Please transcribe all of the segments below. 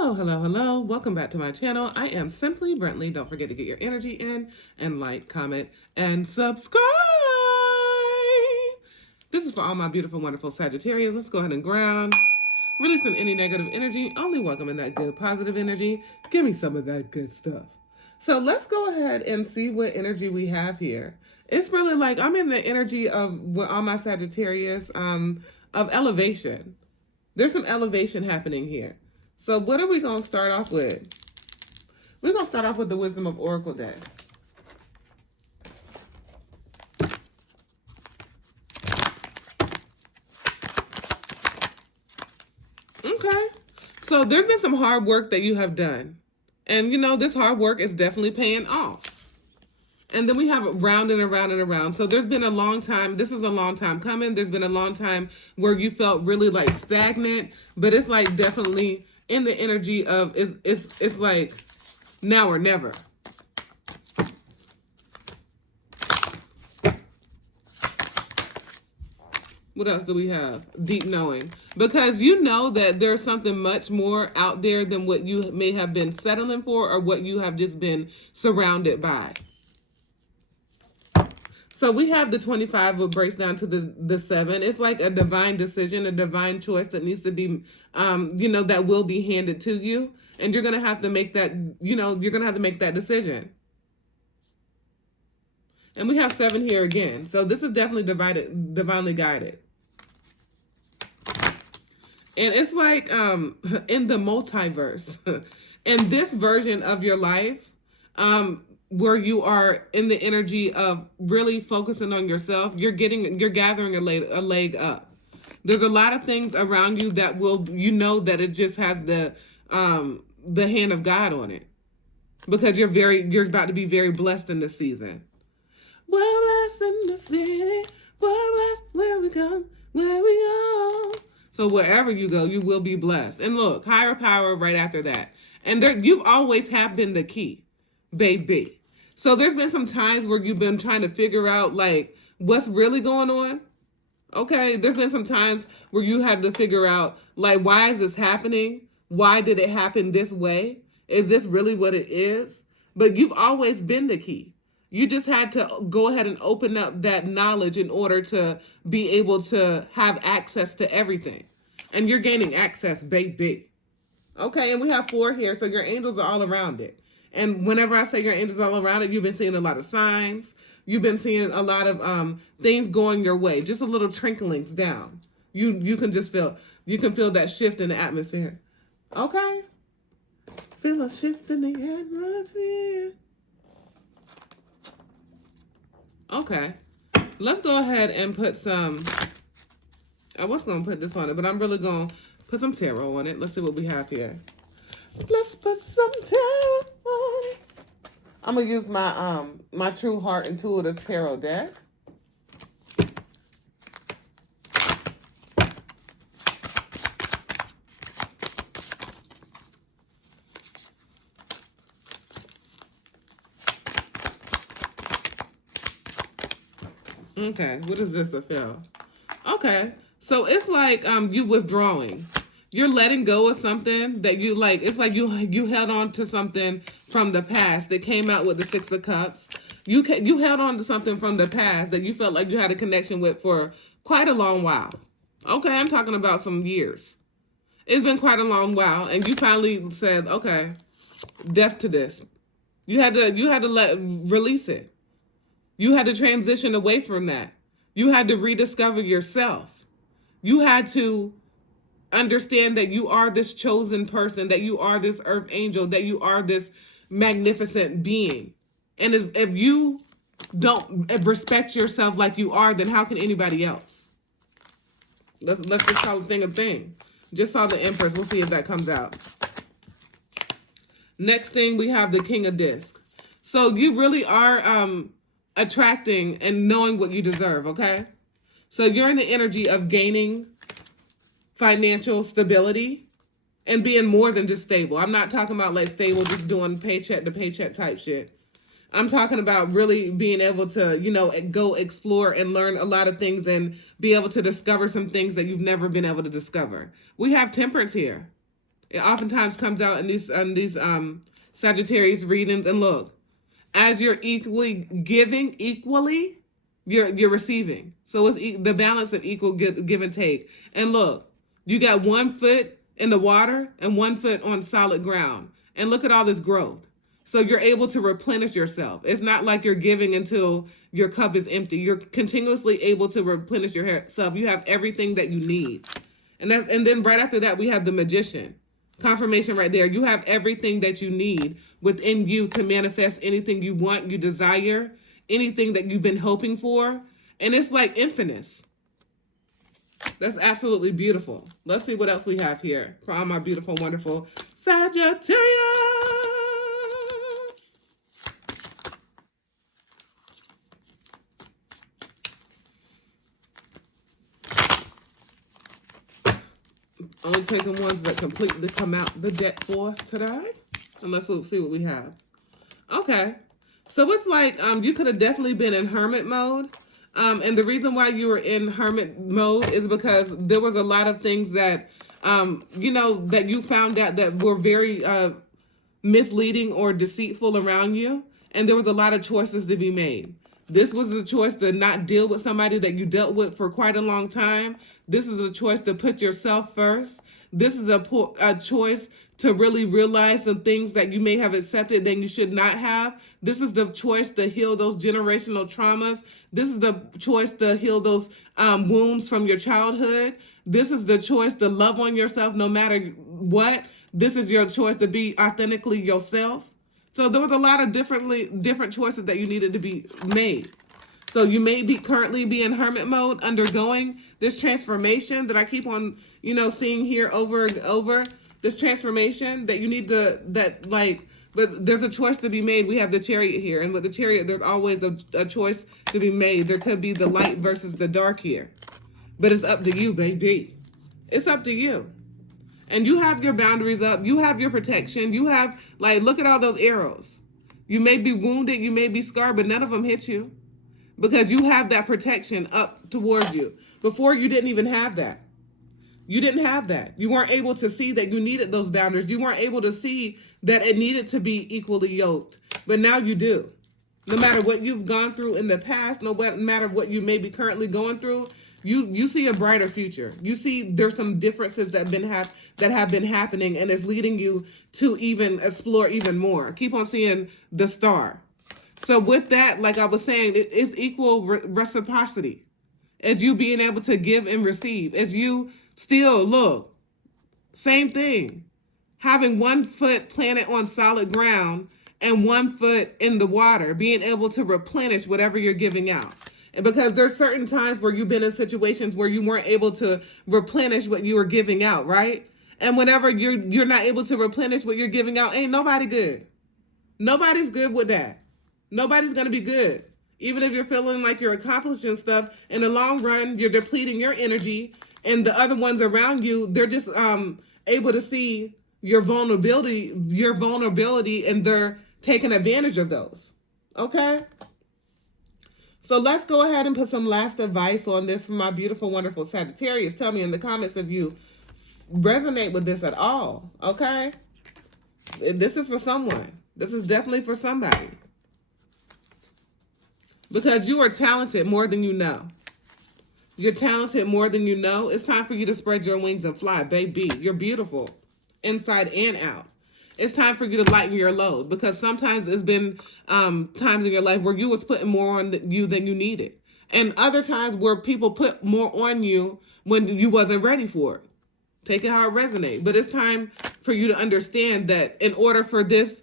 Hello, hello, hello. Welcome back to my channel. I am Simply Brentley. Don't forget to get your energy in and like, comment, and subscribe. This is for all my beautiful, wonderful Sagittarius. Let's go ahead and ground. Releasing any negative energy. Only welcoming that good, positive energy. Give me some of that good stuff. So let's go ahead and see what energy we have here. It's really like I'm in the energy of with all my Sagittarius of elevation. There's some elevation happening here. So what are we going to start off with? We're going to start off with the Wisdom of Oracle deck. Okay. So there's been some hard work that you have done. And you know, this hard work is definitely paying off. And then we have it round and around and around. So there's been a long time. This is a long time coming. There's been a long time where you felt really like stagnant. But it's like definitely in the energy of it's like now or never. What else do we have? Deep knowing. Because you know that there's something much more out there than what you may have been settling for or what you have just been surrounded by. So we have the 25, which breaks down to the 7. It's like a divine decision, a divine choice that needs to be, that will be handed to you. And you're going to have to make that, you're going to have to make that decision. And we have 7 here again. So this is definitely divinely guided. And it's like in the multiverse, in this version of your life, where you are in the energy of really focusing on yourself, you're gathering a leg up. There's a lot of things around you that will, that it just has the hand of God on it, because you're about to be very blessed in this season. We're blessed in the city. We're blessed where we come, where we go. So wherever you go, you will be blessed. And look, higher power right after that. And you always have been the key, baby. So there's been some times where you've been trying to figure out like what's really going on. Okay, there's been some times where you had to figure out like, why is this happening? Why did it happen this way? Is this really what it is? But you've always been the key. You just had to go ahead and open up that knowledge in order to be able to have access to everything. And you're gaining access, baby. Okay, and we have 4 here, so your angels are all around it. And whenever I say your angels are all around it, you've been seeing a lot of signs. You've been seeing a lot of things going your way, just a little tricklings down. You can just feel, that shift in the atmosphere. Okay? Feel a shift in the atmosphere. Okay, let's go ahead and put some, I was going to put this on it, but I'm really going to put some tarot on it. Let's see what we have here. Let's put some tarot on it. I'm going to use my my True Heart Intuitive Tarot deck. Okay, what is this to feel? Okay, so it's like you withdrawing. You're letting go of something that you like. It's like you held on to something from the past that came out with the 6 of Cups. You held on to something from the past that you felt like you had a connection with for quite a long while. Okay, I'm talking about some years. It's been quite a long while, and you finally said, okay, death to this. You had to release it. You had to transition away from that. You had to rediscover yourself. You had to understand that you are this chosen person, that you are this earth angel, that you are this magnificent being. And if you don't respect yourself like you are, then how can anybody else? Let's just call a thing a thing. Just saw the Empress. We'll see if that comes out. Next thing, we have the King of Discs. So you really are attracting and knowing what you deserve, okay? So you're in the energy of gaining financial stability and being more than just stable. I'm not talking about like stable, just doing paycheck to paycheck type shit. I'm talking about really being able to, go explore and learn a lot of things and be able to discover some things that you've never been able to discover. We have Temperance here. It oftentimes comes out in these Sagittarius readings. And look, as you're equally giving, equally you're receiving. So it's the balance of equal give and take. And look, you got 1 foot in the water and 1 foot on solid ground. And look at all this growth. So you're able to replenish yourself. It's not like you're giving until your cup is empty. You're continuously able to replenish yourself. You have everything that you need. And then right after that, we have the Magician. Confirmation right there. You have everything that you need within you to manifest anything you want, you desire, anything that you've been hoping for. And it's like infinite. That's absolutely beautiful. Let's see what else we have here for all my beautiful, wonderful Sagittarius. Only taking ones that completely come out the deck for us today. And let's see what we have. Okay. So it's like you could have definitely been in hermit mode. And the reason why you were in hermit mode is because there was a lot of things that, that you found out that were very misleading or deceitful around you. And there was a lot of choices to be made. This was a choice to not deal with somebody that you dealt with for quite a long time. This is a choice to put yourself first. This is a choice to really realize some things that you may have accepted that you should not have. This is the choice to heal those generational traumas. This is the choice to heal those wounds from your childhood. This is the choice to love on yourself no matter what. This is your choice to be authentically yourself. So there was a lot of different choices that you needed to be made. So you may be currently be in hermit mode, undergoing this transformation that I keep on, seeing here over and over. This transformation that you need to, but there's a choice to be made. We have the Chariot here. And with the Chariot, there's always a choice to be made. There could be the light versus the dark here. But it's up to you, baby. It's up to you. And you have your boundaries up. You have your protection. You have, look at all those arrows. You may be wounded. You may be scarred, but none of them hit you. Because you have that protection up towards you. Before, you didn't even have that. You didn't have that. You weren't able to see that you needed those boundaries. You weren't able to see that it needed to be equally yoked. But now you do. No matter what you've gone through in the past, no matter what you may be currently going through, you see a brighter future. You see there's some differences that have been happening, and it's leading you to even explore even more. Keep on seeing the star. So with that, like I was saying, it's equal reciprocity. As you being able to give and receive. As you still, look, same thing. Having 1 foot planted on solid ground and 1 foot in the water. Being able to replenish whatever you're giving out. And because there's certain times where you've been in situations where you weren't able to replenish what you were giving out, right? And whenever you're not able to replenish what you're giving out, ain't nobody good. Nobody's good with that. Nobody's going to be good. Even if you're feeling like you're accomplishing stuff, in the long run, you're depleting your energy, and the other ones around you, they're just able to see your vulnerability, and they're taking advantage of those. Okay? So let's go ahead and put some last advice on this from my beautiful, wonderful Sagittarius. Tell me in the comments if you resonate with this at all. Okay? This is for someone. This is definitely for somebody. Because you are talented more than you know. You're talented more than you know. It's time for you to spread your wings and fly, baby. You're beautiful, inside and out. It's time for you to lighten your load, because sometimes it's been times in your life where you was putting more on you than you needed. And other times where people put more on you when you wasn't ready for it. Take it how it resonates. But it's time for you to understand that in order for this,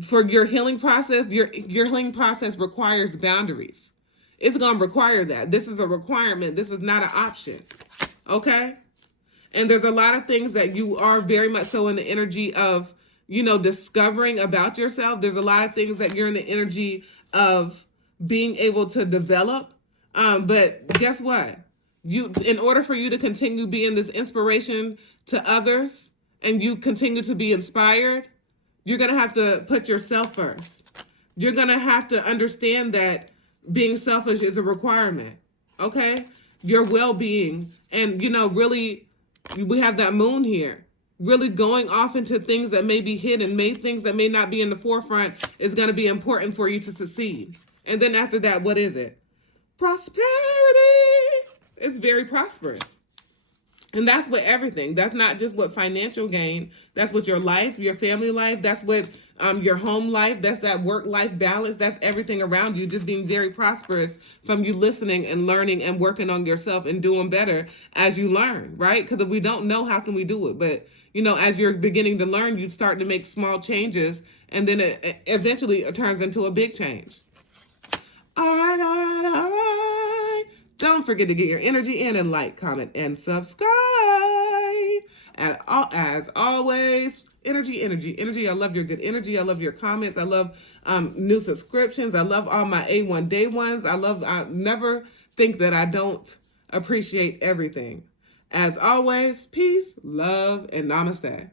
for your healing process, your healing process requires boundaries. It's going to require that. This is a requirement. This is not an option. Okay? And there's a lot of things that you are very much so in the energy of, discovering about yourself. There's a lot of things that you're in the energy of being able to develop. But guess what? In order for you to continue being this inspiration to others, and you continue to be inspired, you're going to have to put yourself first. You're going to have to understand that being selfish is a requirement. Okay? Your well-being. And, really, we have that moon here. really going off into things that may be hidden, things that may not be in the forefront is going to be important for you to succeed. And then after that, what is it? Prosperity. It's very prosperous. And that's what everything, that's not just what financial gain, that's what your life, your family life, that's what your home life, that's that work-life balance, that's everything around you just being very prosperous from you listening and learning and working on yourself and doing better as you learn, right? Because if we don't know, how can we do it? But, as you're beginning to learn, you start to make small changes, and then it eventually turns into a big change. All right, all right, all right. Don't forget to get your energy in and like, comment, and subscribe. And as always, energy, energy, energy. I love your good energy. I love your comments. I love new subscriptions. I love all my A1 day ones. I never think that I don't appreciate everything. As always, peace, love, and namaste.